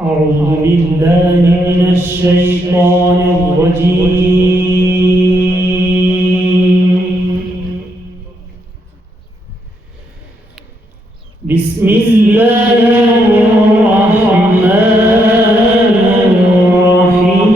أعوذ بالله من الشيطان الرجيم. بسم الله الرحمن الرحيم.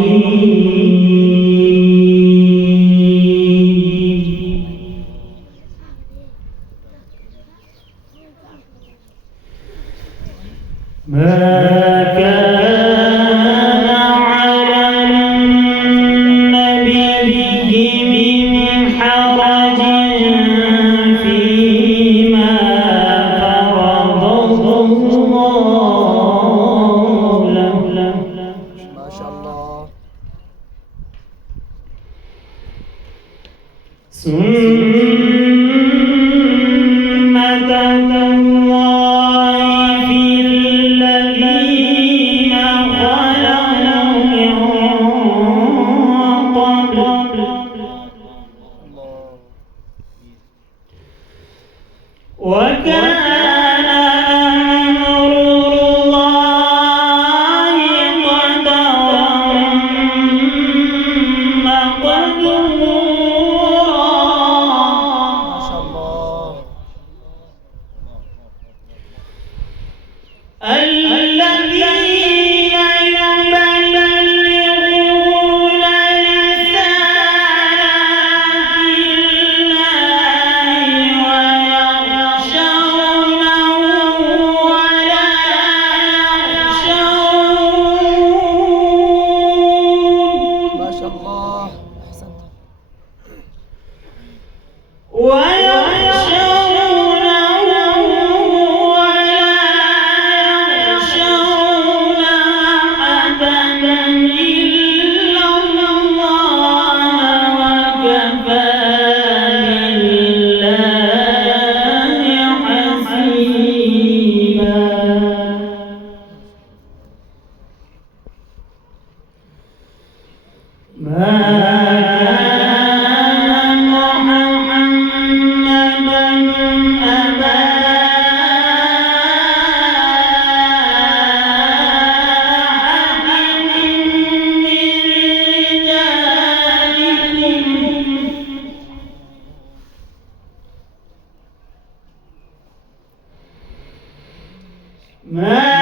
ما كان على النبي من حرج فيما فرض الله له. ما شاء الله. سنة الله في الذين خلوا من قبل وكان أمر الله قدرا مقدورا. ما شاء الله. الذين يبلغون رسالات الله ويخشونه ولا يخشون ما شاء الله. أحسنت. ما